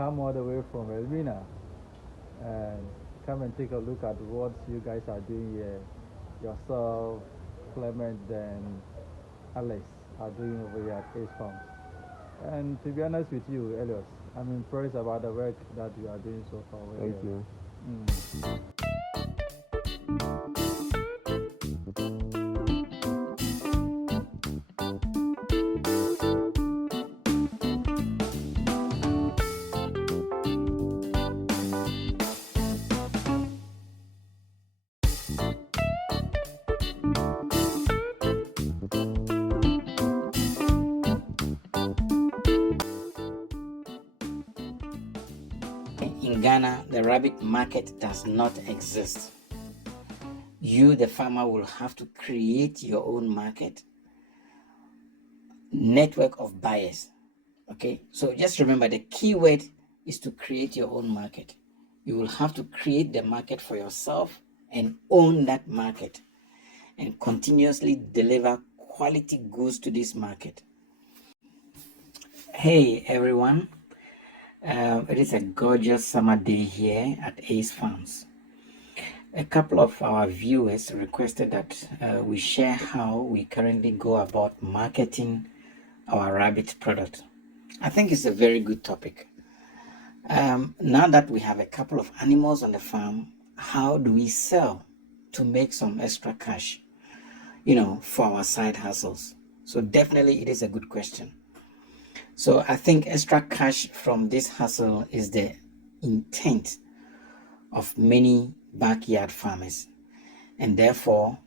come all the way from Elmina and come and take a look at what you guys are doing here. Yourself, Clement, and Alex are doing over here at Ace Farms. And to be honest with you, Elias, I'm impressed about the work that you are doing so far over Thank here. you. In Ghana, the rabbit market does not exist. You, the farmer, will have to create your own market, network of buyers. Okay, so just remember the key word is to create your own market. You will have to create the market for yourself and own that market and continuously deliver quality goods to this market. Hey everyone, it is a gorgeous summer day here at Ace Farms. A couple of our viewers requested that we share how we currently go about marketing our rabbit product. I think it's a very good topic. Now that we have a couple of animals on the farm, how do we sell to make some extra cash, for our side hustles? So definitely it is a good question. So I think extra cash from this hustle is the intent of many backyard farmers, and therefore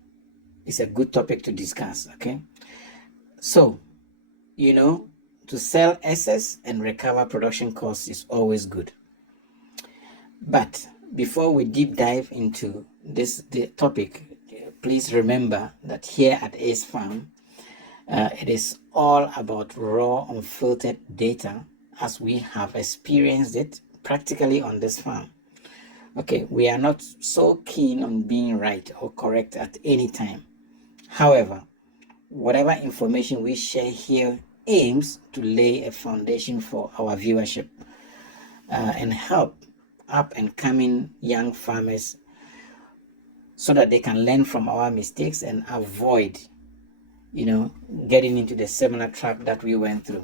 it's a good topic to discuss. Okay, so to sell excess and recover production costs is always good. But before we deep dive into the topic, please remember that here at Ace Farm, it is all about raw, unfiltered data as we have experienced it practically on this farm. Okay, we are not so keen on being right or correct at any time. However, whatever information we share here aims to lay a foundation for our viewership and help up and coming young farmers so that they can learn from our mistakes and avoid getting into the similar trap that we went through.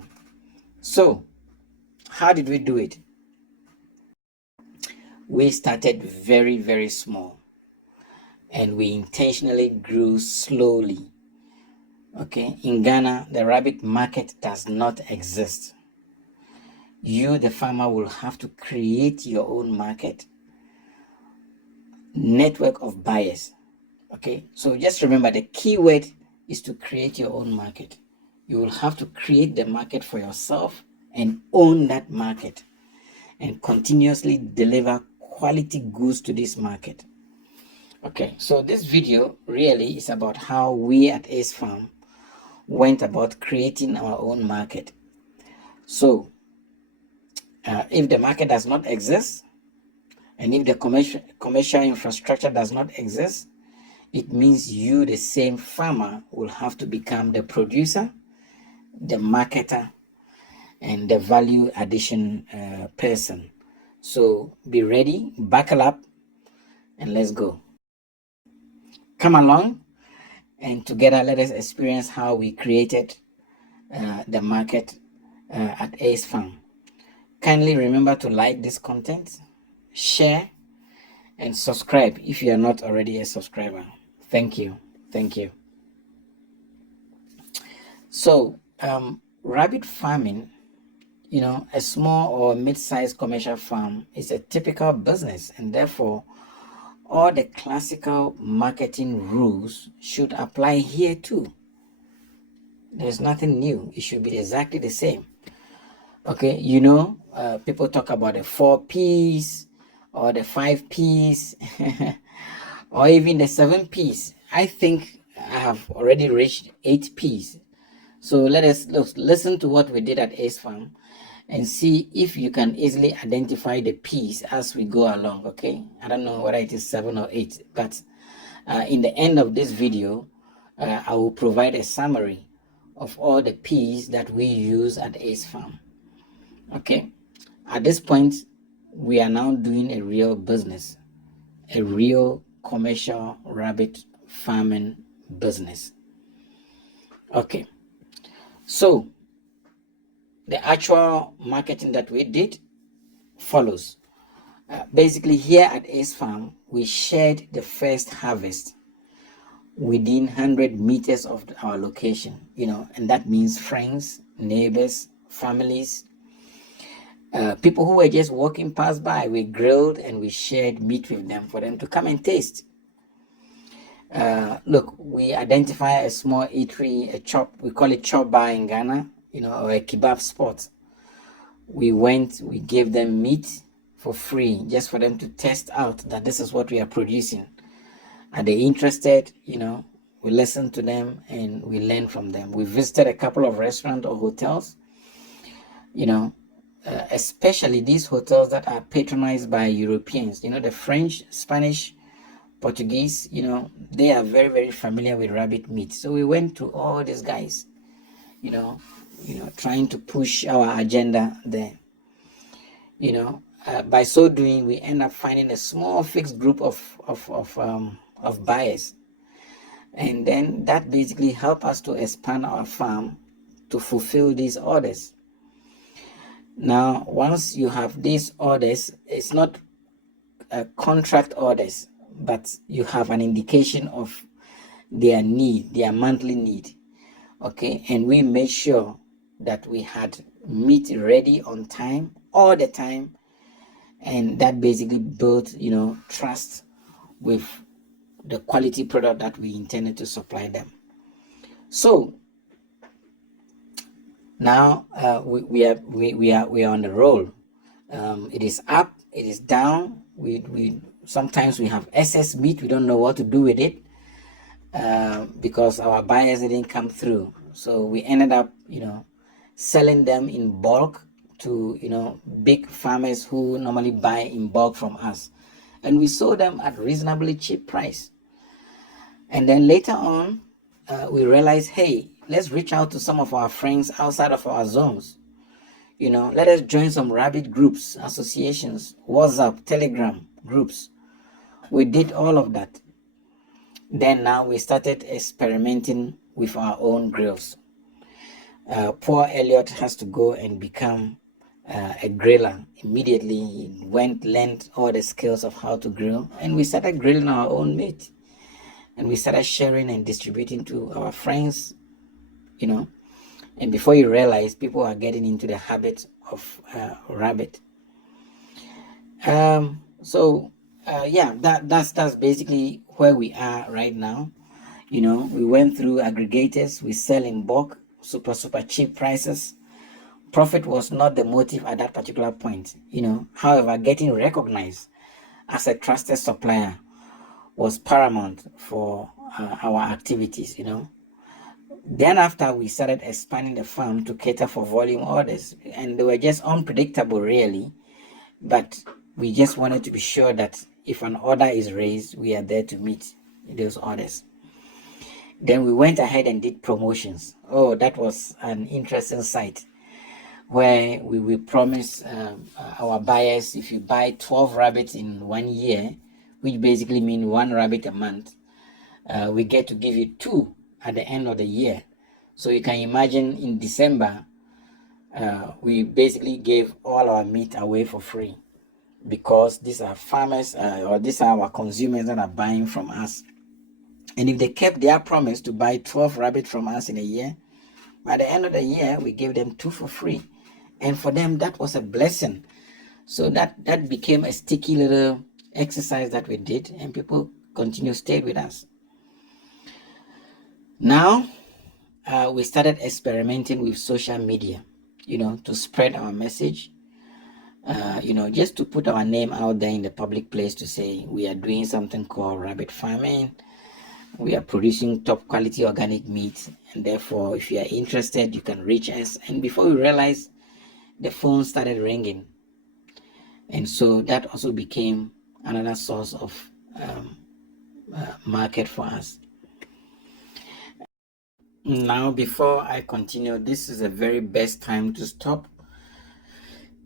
So how did we do it? We started very, very small and we intentionally grew slowly. Okay, in Ghana, the rabbit market does not exist. You, the farmer, will have to create your own market, network of buyers. Okay, so just remember the key word is to create your own market. You will have to create the market for yourself and own that market and continuously deliver quality goods to this market. Okay, so this video really is about how we at Ace Farm went about creating our own market. So if the market does not exist and if the commercial infrastructure does not exist, it means you, the same farmer, will have to become the producer, the marketer, and the value addition person. So be ready, buckle up, and let's go. Come along, and together let us experience how we created the market at Ace Farm. Kindly remember to like this content, share, and subscribe if you are not already a subscriber. Thank you. Thank you. So, rabbit farming, a small or mid-sized commercial farm is a typical business, and therefore all the classical marketing rules should apply here too. There's nothing new. It should be exactly the same. Okay, people talk about the 4 P's or the 5 P's or even the 7 P's. I think I have already reached 8 P's. So let us listen to what we did at Ace Farm and see if you can easily identify the P's as we go along. Okay, I don't know whether it is 7 or 8, but in the end of this video, I will provide a summary of all the P's that we use at Ace Farm. Okay, At this point, we are now doing a real business, a real commercial rabbit farming business. Okay, so the actual marketing that we did follows. Basically, here at Ace Farm, we shared the first harvest within 100 meters of our location, and that means friends, neighbors, families, people who were just walking past by. We grilled and we shared meat with them for them to come and taste. Look, we identify a small eatery, a chop, we call it chop bar in Ghana, or a kebab spot. We went, we gave them meat for free, just for them to test out that this is what we are producing. Are they interested? We listen to them and we learn from them. We visited a couple of restaurants or hotels, especially these hotels that are patronized by Europeans, the French, Spanish, Portuguese, they are very, very familiar with rabbit meat. So we went to all these guys, trying to push our agenda there. By so doing, we end up finding a small fixed group of buyers, and then that basically helped us to expand our farm to fulfill these orders. Now, once you have these orders, it's not contract orders, but you have an indication of their need, their monthly need. Okay, and we made sure that we had meat ready on time, all the time, and that basically built, trust with the quality product that we intended to supply them. So now we are on the roll. It is up, it is down. We sometimes we have excess meat. We don't know what to do with it because our buyers didn't come through. So we ended up, selling them in bulk to big farmers who normally buy in bulk from us, and we sold them at reasonably cheap price. And then later on, we realized, hey, let's reach out to some of our friends outside of our zones. Let us join some rabbit groups, associations, WhatsApp, Telegram groups. We did all of that. Then now we started experimenting with our own grills. Poor Elliot has to go and become a griller. Immediately he learned all the skills of how to grill, and we started grilling our own meat. And we started sharing and distributing to our friends, and before you realize, people are getting into the habit of rabbit. That's basically where we are right now. We went through aggregators. We sell in bulk, super cheap prices. Profit was not the motive at that particular point. However, getting recognized as a trusted supplier was paramount for our activities. Then after, we started expanding the farm to cater for volume orders, and they were just unpredictable really, but we just wanted to be sure that if an order is raised, we are there to meet those orders. Then we went ahead and did promotions. Oh, that was an interesting sight, where we promised our buyers, if you buy 12 rabbits in 1 year, which basically means 1 rabbit a month, we get to give you 2 at the end of the year. So you can imagine in December, we basically gave all our meat away for free, because these are farmers or these are our consumers that are buying from us. And if they kept their promise to buy 12 rabbits from us in a year, by the end of the year, we gave them 2 for free. And for them, that was a blessing. So that became a sticky little exercise that we did, and people continue to stay with us. Now, we started experimenting with social media, to spread our message, just to put our name out there in the public place to say we are doing something called rabbit farming. We are producing top quality organic meat, and therefore, if you are interested, you can reach us. And before we realized, the phone started ringing. And so that also became another source of market for us. Now, before I continue, this is the very best time to stop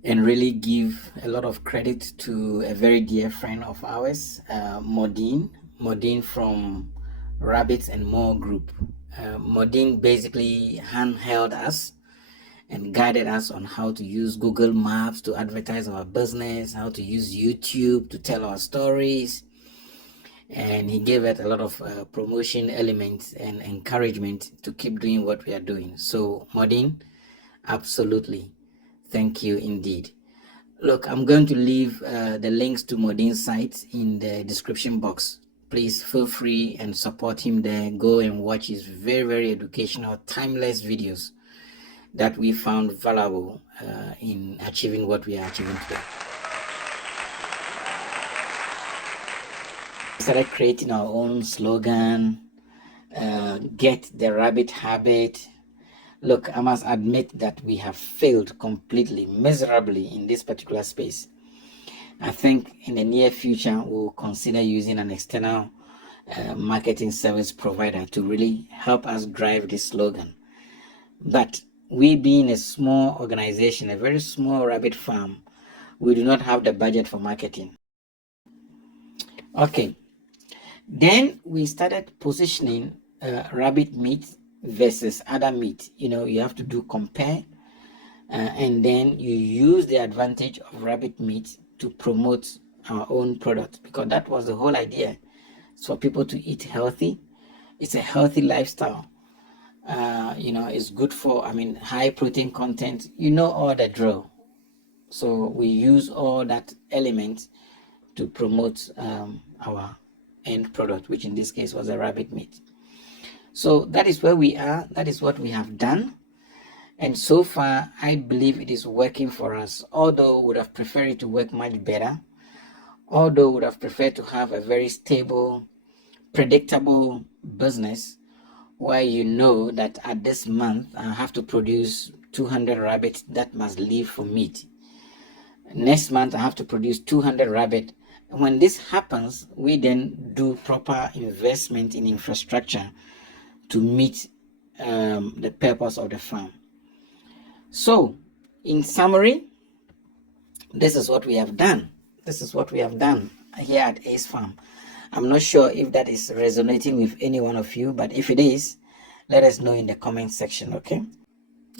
and really give a lot of credit to a very dear friend of ours, Modine from Rabbits and More Group. Modine basically handheld us and guided us on how to use Google Maps to advertise our business, how to use YouTube to tell our stories, and he gave it a lot of promotion elements and encouragement to keep doing what we are doing. So Modine, absolutely, thank you indeed. Look, I'm going to leave the links to Modine's site in the description box. Please feel free and support him there. Go and watch his very educational, timeless videos that we found valuable in achieving what we are achieving today. We started creating our own slogan, get the rabbit habit. Look, I must admit that we have failed completely, miserably in this particular space. I think in the near future, we'll consider using an external marketing service provider to really help us drive this slogan. But we being a small organization, a very small rabbit farm, we do not have the budget for marketing. Okay, then we started positioning rabbit meat versus other meat. You know, you have to do compare, and then you use the advantage of rabbit meat to promote our own product, because that was the whole idea. It's for people to eat healthy. It's a healthy lifestyle. You know, it's good for, high protein content, you know, all the drill. So we use all that element to promote our end product, which in this case was a rabbit meat. So that is where we are. That is what we have done. And so far, I believe it is working for us, although we would have preferred it to work much better, although we would have preferred to have a very stable, predictable business where you know that at this month I have to produce 200 rabbits that must leave for meat. Next month I have to produce 200 rabbit. When this happens, we then do proper investment in infrastructure to meet the purpose of the farm. So, in summary, this is what we have done. This is what we have done here at Ace Farm. I'm not sure if that is resonating with any one of you, but if it is, let us know in the comment section, okay?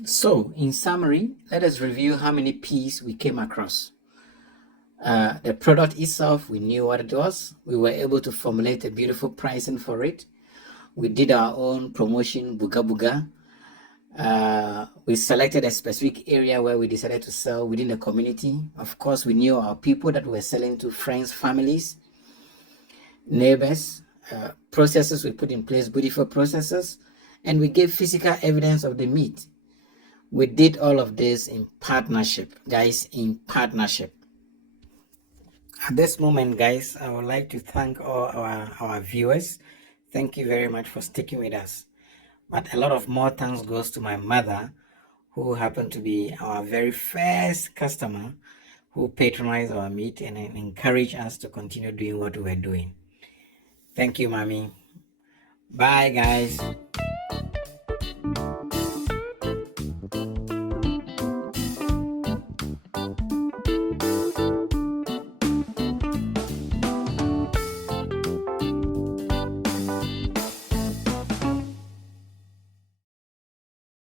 So, in summary, let us review how many P's we came across. The product itself, we knew what it was. We were able to formulate a beautiful pricing for it. We did our own promotion, Buga Buga. We selected a specific area where we decided to sell within the community. Of course, we knew our people that were selling to friends, families, neighbors. Processes we put in place, beautiful processes, and we gave physical evidence of the meat. We did all of this in partnership, guys, in partnership. At this moment, guys, I would like to thank all our viewers. Thank you very much for sticking with us. But a lot of more thanks goes to my mother, who happened to be our very first customer, who patronized our meat and encouraged us to continue doing what we were doing. Thank you, Mommy. Bye, guys.